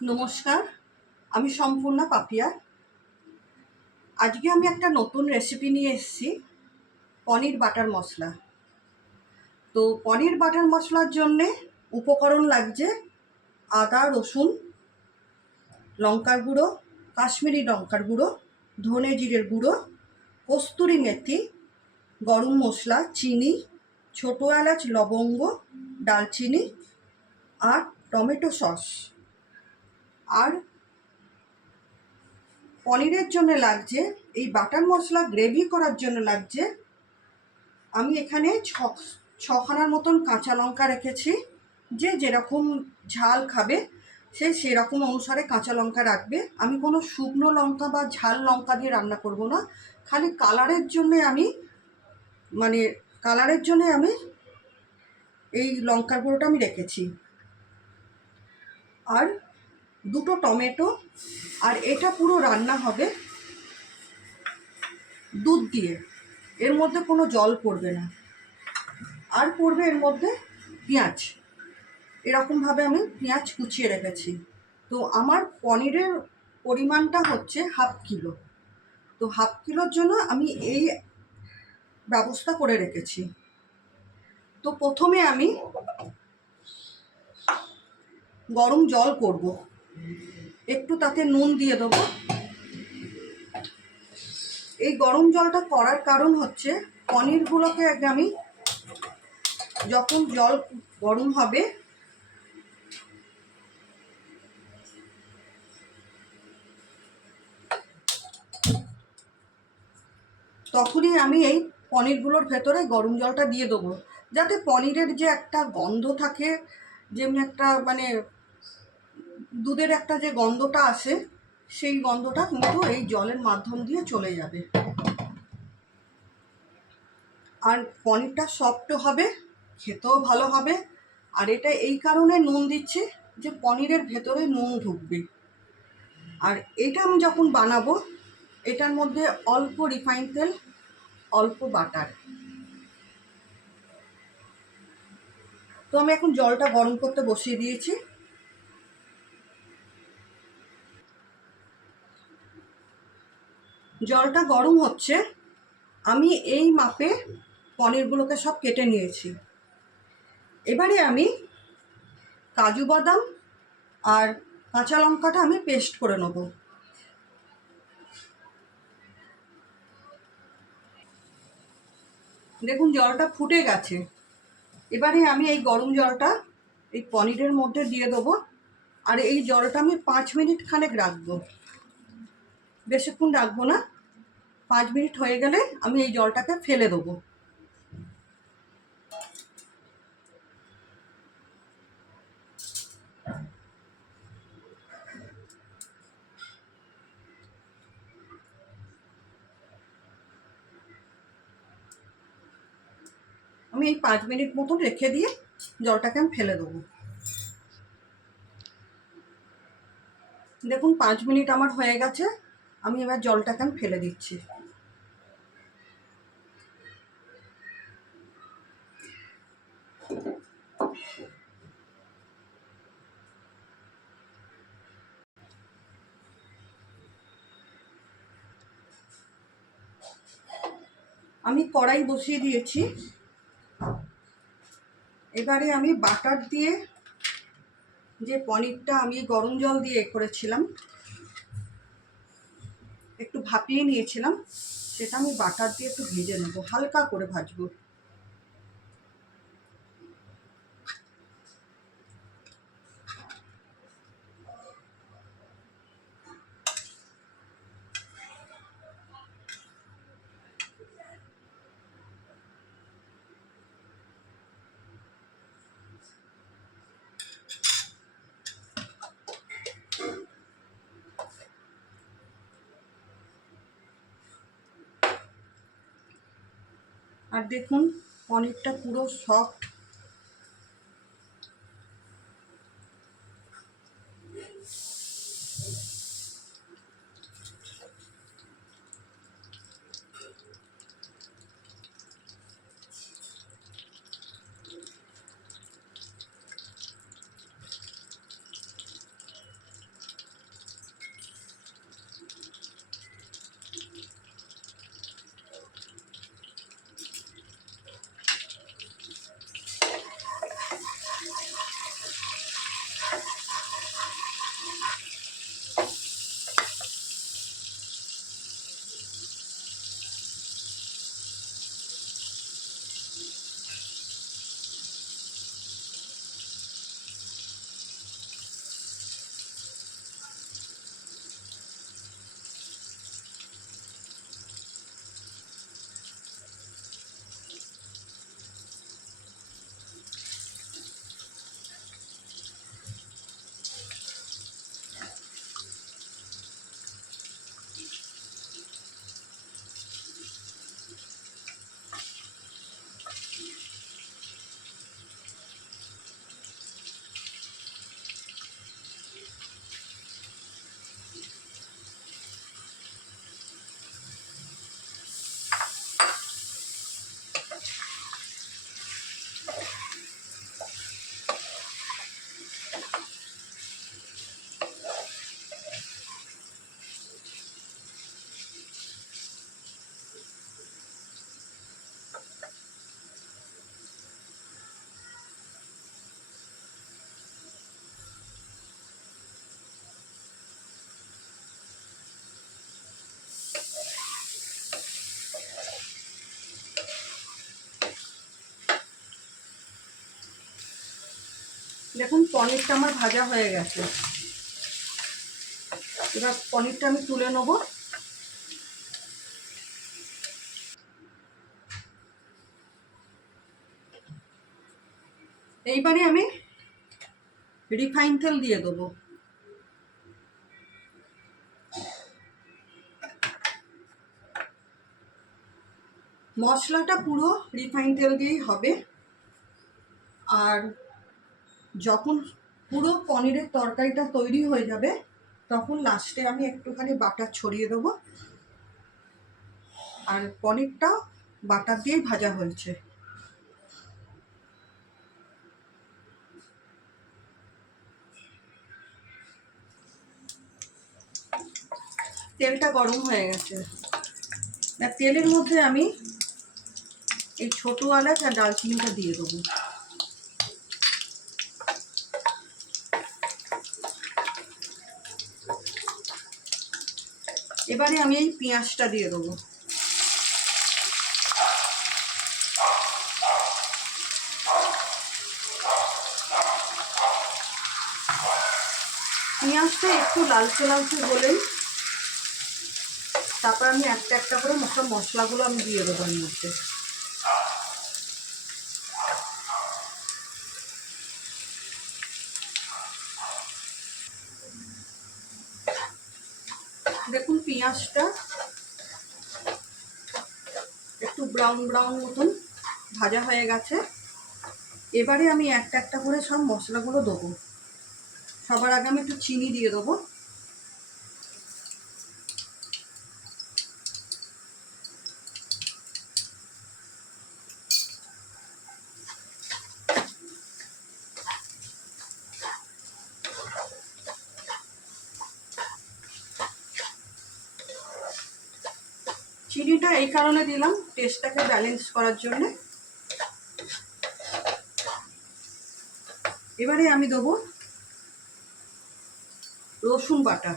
নমস্কার, আমি সম্পূর্ণা পাপিয়া। আজকে আমি একটা নতুন রেসিপি নিয়ে এসেছি, পনির বাটার মশলা। তো পনির বাটার মশলার জন্যে উপকরণ লাগছে আদা, রসুন, লঙ্কার গুঁড়ো, কাশ্মীরি লঙ্কার গুঁড়ো, ধনে জিরের গুঁড়ো, কস্তুরি মেথি, গরম মশলা, চিনি, ছোটো এলাচ, লবঙ্গ, দালচিনি আর টমেটো সস। আর পনিরের জন্য লাগছে, এই বাটার মশলা গ্রেভি করার জন্য লাগছে, আমি এখানে ছখানার মতন কাঁচা লঙ্কা রেখেছি। যে যেরকম ঝাল খাবে সে সেরকম অনুসারে কাঁচা লঙ্কা রাখবে। আমি কোনো শুকনো লঙ্কা বা ঝাল লঙ্কা দিয়ে রান্না করব না, খালি কালারের জন্যে আমি এই লঙ্কার গুঁড়োটা আমি রেখেছি। আর দুটো টমেটো। আর এটা পুরো রান্না হবে দুধ দিয়ে, এর মধ্যে কোনো জল পড়বে না। আর পড়বে এর মধ্যে পেঁয়াজ। এরকমভাবে আমি পেঁয়াজ কুচিয়ে রেখেছি। তো আমার পনিরের পরিমাণটা হচ্ছে 1/2 কিলো। তো 1/2 কিলোর জন্য আমি এই ব্যবস্থা করে রেখেছি। তো প্রথমে আমি গরম জল করব, একটু তাতে নুন দিয়ে দেবো। এই গরম জলটা করার কারণ হচ্ছে, পনিরগুলোকে আমি যখন জল গরম হবে তখনই আমি এই পনিরগুলোর ভেতরে গরম জলটা দিয়ে দেবো, যাতে পনিরের যে একটা গন্ধ থাকে, যেমনি একটা দুধের একটা যে গন্ধটা আসে, সেই গন্ধটা কিন্তু এই জলের মাধ্যম দিয়ে চলে যাবে। আর পনিরটা সফট হবে, খেতেও ভালো হবে। আর এটা এই কারণে নুন দিচ্ছি যে পনিরের ভেতরে নুন ঢুকবে। আর এটা আমি যখন বানাবো, এটার মধ্যে অল্প রিফাইন তেল, অল্প বাটার। তো আমি এখন জলটা গরম করতে বসিয়ে দিয়েছি। জলটা গরম হচ্ছে, আমি এই মাপে পনিরগুলোকে সব কেটে নিয়েছি। এবারে আমি কাজু বাদাম আর কাঁচা লঙ্কাটা আমি পেস্ট করে নেব। দেখুন জলটা ফুটে গেছে। এবারে আমি এই গরম জলটা এই পনিরের মধ্যে দিয়ে দেবো। আর এই জলটা আমি 5 মিনিট খানেক রাখবো, বেশিক্ষণ রাখবো না। 5 মিনিট হয়ে গেলে আমি এই জলটাকে ফেলে দেবো। আমি এই 5 মিনিট মতন রেখে দিয়ে জলটাকে আমি ফেলে দেবো। দেখুন 5 মিনিট আমার হয়ে গেছে। আমি এবার জলটাকে আমি ফেলে দিচ্ছি। আমি কড়াই বসিয়ে দিয়েছি। এবারে আমি বাটার দিয়ে, যে পনিরটা আমি গরম জল দিয়ে করেছিলাম, একটু ভাপিয়ে নিয়েছিলাম, সেটা আমি বাটার দিয়ে একটু ভেজে নেব, হালকা করে ভাজবো। আর দেখুন পনিরটা পুরো সফট। দেখুন পনিরটা আমার ভাজা হয়ে গেছে। এবার পনিরটা আমি তুলে নেব। এইবারে আমি রিফাইন তেল দিয়ে দেবো। মশলাটা পুরো রিফাইন তেল দিয়েই হবে। আর যখন পুরো পনিরের তরকারিটা তৈরি হয়ে যাবে তখন লাস্টে আমি একটুখানি বাটার ছড়িয়ে দেবো। আর পনিরটা বাটার দিয়েই ভাজা হয়েছে। তেলটা গরম হয়ে গেছে। তেলের মধ্যে আমি এই ছোটো এলাচ আর ডালচিনিটা দিয়ে দেবো। এবারে আমি এই পেঁয়াজটা দিয়ে দেবো। পেঁয়াজটা একটু লালচে লালচে হলেই তারপর আমি একটা একটা করে সব মশলাগুলো আমি দিয়ে দেবো এর মধ্যে। দেখুন পেঁয়াজটা একটু ব্রাউন ব্রাউন মতন ভাজা হয়ে গেছে। এবারে আমি একটা একটা করে সব মশলাগুলো দেবো। সবার আগে আমি একটু চিনি দিয়ে দেবো। চিনিটা এই কারণে দিলাম, টেস্টটাকে ব্যালেন্স করার জন্য। এবারে আমি দেবো রসুন বাটা।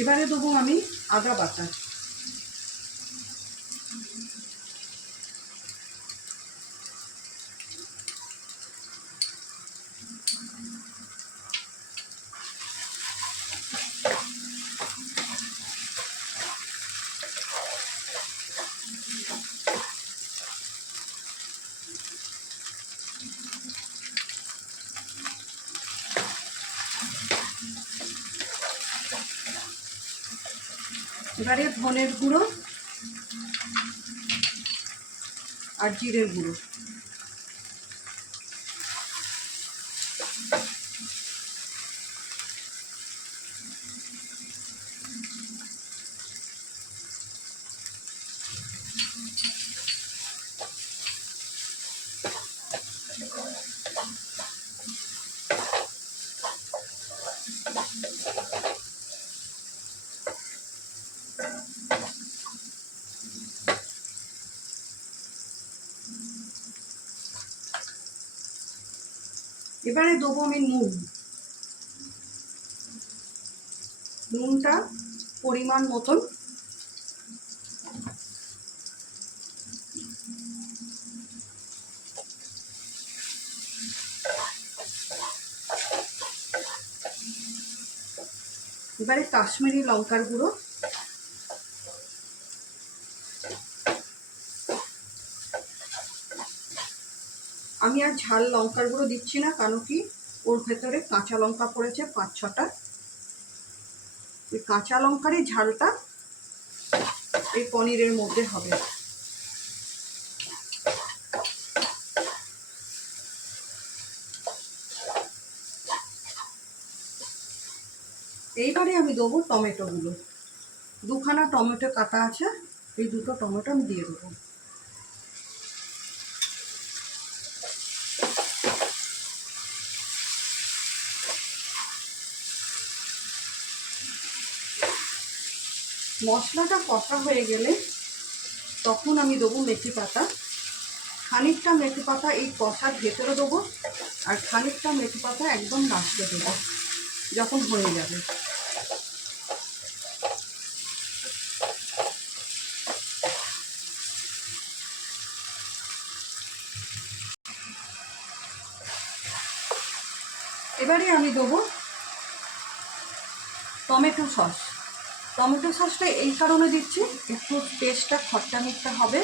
এবারে দেবো আমি আদা বাটা। এবারে ধনের গুঁড়ো আর জিরের গুঁড়ো। এবারে দেবো আমি নুনটা পরিমাণ মতন। এবারে কাশ্মীরি লঙ্কার গুঁড়ো। আমি আর ঝাল লঙ্কার গুঁড়ো দিচ্ছি না, কারণ কি ওর ভেতরে কাঁচা লঙ্কা পড়েছে 5-6টা। ওই কাঁচা লঙ্কারই ঝালটা এই পনিরের মধ্যে হবে। এইবারে আমি দেবো টমেটোগুলো। 2খানা টমেটো কাটা আছে, এই 2টো টমেটো আমি দিয়ে দেবো। মশলাটা কষা হয়ে গেলে তখন আমি দেবো মেথি পাতা। খানিকটা মেথি পাতা এই কষার ভেতরে দেবো, আর খানিকটা মেথি পাতা একদম লাস্টে দেবো যখন হয়ে যাবে। এবারে আমি দেবো টমেটো সস। টমেটো সসটা এই কারণে দিচ্ছি, একটু টেস্টটা খট্টা মিঠা হবে।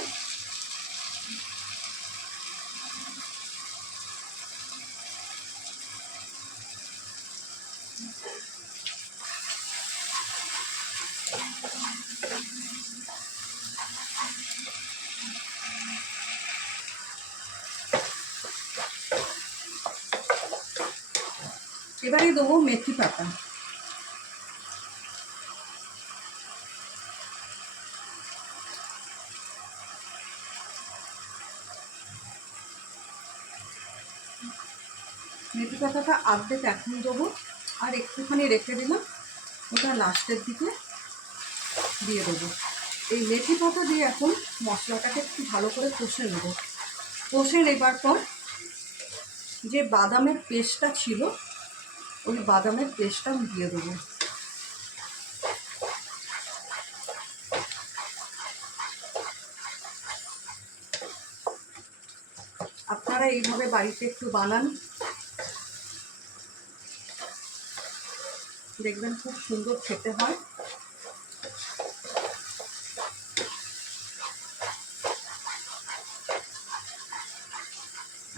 এবারে দেবো মেথি পাতা। মেথি পাতাটা আর্ধেক এখন দেবো, আর একটুখানি রেখে দিলাম, ওটা লাস্টের দিকে দিয়ে দেবো। এই মেথি পাতা দিয়ে এখন মশলাটাকে একটু ভালো করে কষে নেবো। কষে নেবার পর যে বাদামের পেস্টটা ছিল, ওই বাদামের পেস্টটা আমি দিয়ে দেবো। আপনারা এইভাবে বাড়িতে একটু বানান, দেখবেন খুব সুন্দর খেতে হয়।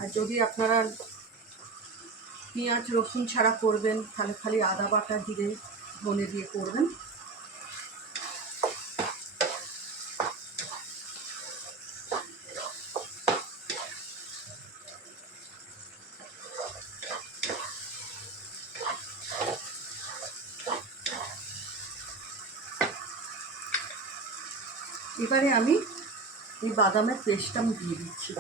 আর যদি আপনারা পেঁয়াজ রসুন ছাড়া করবেন, তাহলে খালি আদা বাটা জিরে ধনে দিয়ে করবেন। এবারে আমি এই বাদামের পেস্টটা আমি দিয়ে দিচ্ছি।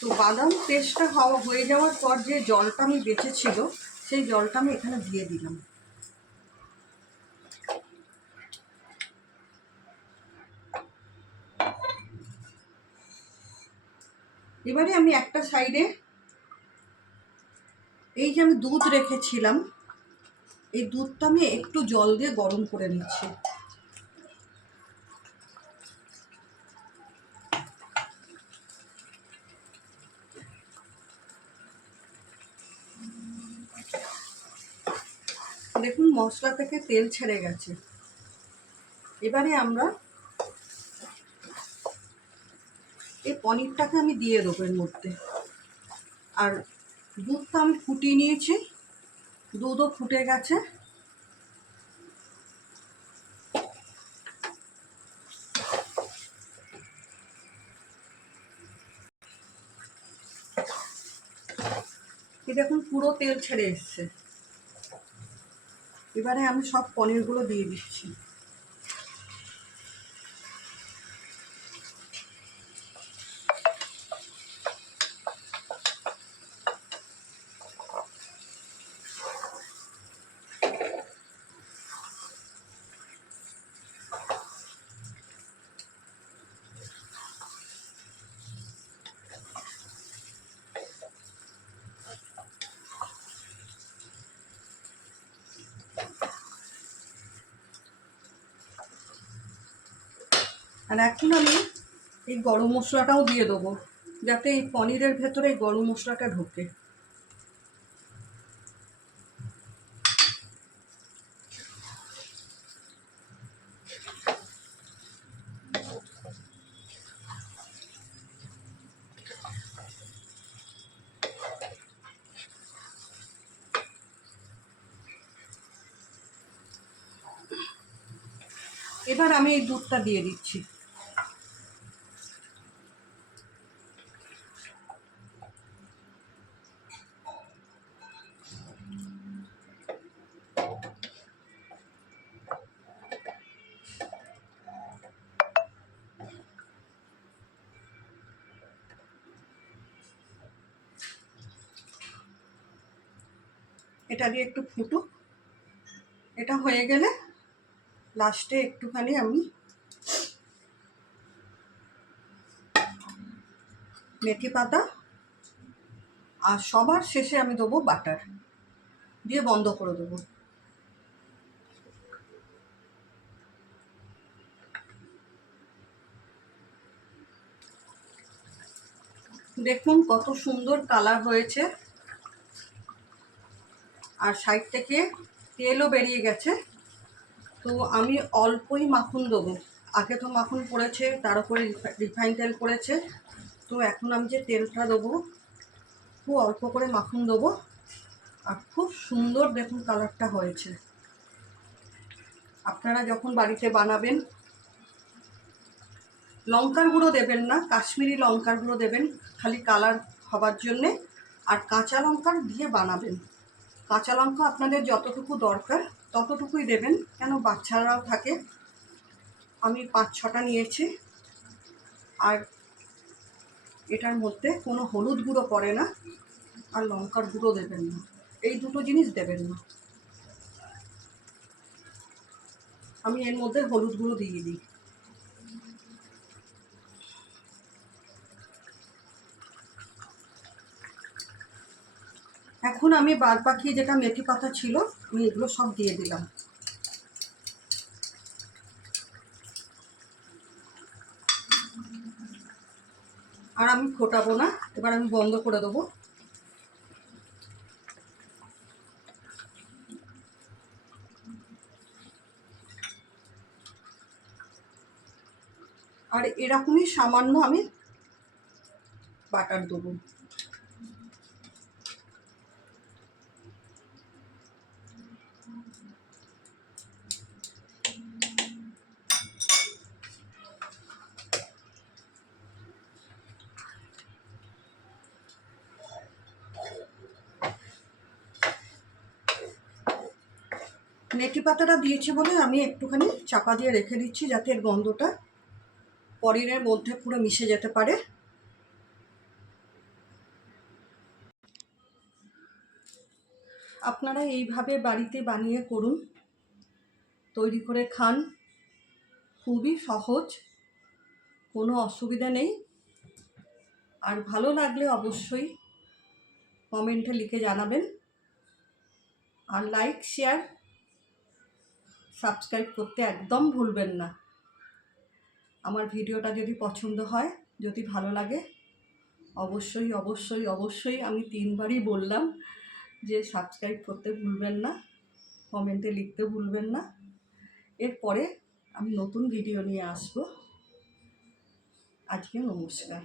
তো বাদাম পেস্টটা হয়ে যাওয়ার পর যে জলটা আমি বেঁচেছিল, সেই জলটা আমি এখানে দিয়ে দিলাম। এবারে আমি একটা সাইডে এই যে আমি দুধ রেখেছিলাম, এই দুধটা আমি একটু জল দিয়ে গরম করে নিচ্ছি। দেখুন মশলা থেকে তেল ছেড়ে গেছে। এবারে আমরা এই পনিরটাকে আমি দিয়ে দেবো এর মধ্যে। আর দুধটা আমি ফুটিয়ে নিয়েছি, দুধও ফুটে গেছে। এই দেখুন পুরো তেল ছেড়ে এসছে। এবারে আমি সব পনিরগুলো দিয়ে দিচ্ছি। আর এখন আমি এই গরম মশলাটাও দিয়ে দেবো, যাতে এই পনিরের ভেতরে এই গরম মশলাটা ঢোকে। এবার আমি এই দুধটা দিয়ে দিচ্ছি। এটা দিয়ে একটু ফুটুক। এটা হয়ে গেলে লাস্টে একটুখানি আমি মেথি পাতা আর সবার শেষে আমি দেবো বাটার, দিয়ে বন্ধ করে দেবো। দেখুন কত সুন্দর কালার হয়েছে, আর সাইড থেকে তেলও বেরিয়ে গেছে। তো আমি অল্পই মাখন দেবো, আগে তো মাখন পড়েছে, তার উপরে রিফাইন তেল পড়েছে। তো এখন আমি যে তেলটা দেবো খুব অল্প করে মাখন দেবো, আর খুব সুন্দর দেখুন কালারটা হয়েছে। আপনারা যখন বাড়িতে বানাবেন লঙ্কার গুঁড়ো দেবেন না, কাশ্মীরি লঙ্কার গুঁড়ো দেবেন খালি কালার হবার জন্যে, আর কাঁচা লঙ্কা দিয়ে বানাবেন। কাঁচা লঙ্কা আপনাদের যতটুকু দরকার ততটুকুই দেবেন, কেন বাচ্চারাও থাকে। আমি 5-6টা নিয়েছি। আর এটার মধ্যে কোনো হলুদ গুঁড়ো পড়ে না, আর লঙ্কার গুঁড়ো দেবেন না, এই দুটো জিনিস দেবেন না। আমি এর মধ্যে হলুদ গুঁড়ো দিয়ে দিই। এখন আমি বাদ বাকি যেটা মেথি পাতা ছিল আমি এগুলো সব দিয়ে দিলাম। আর আমি ফোটাবো না, এবার আমি বন্ধ করে দেবো। আর এরকমই সামান্য আমি বাটার দেবো। মেথি পাতাটা দিয়েছি বলে আমি একটুখানি চাপা দিয়ে রেখে দিচ্ছি, যাতে এর গন্ধটা পনিরের মধ্যে পুরো মিশে যেতে পারে। আপনারা এইভাবে বাড়িতে বানিয়ে করুন, তৈরি করে খান, খুবই সহজ, কোনো অসুবিধা নেই। আর ভালো লাগলে অবশ্যই কমেন্টে লিখে জানাবেন, আর লাইক শেয়ার সাবস্ক্রাইব করতে একদম ভুলবেন না। আমার ভিডিওটা যদি পছন্দ হয়, যদি ভালো লাগে, অবশ্যই অবশ্যই অবশ্যই আমি 3বারই বললাম যে সাবস্ক্রাইব করতে ভুলবেন না, কমেন্টে লিখতে ভুলবেন না। এরপরে আমি নতুন ভিডিও নিয়ে আসবো। আজকে নমস্কার।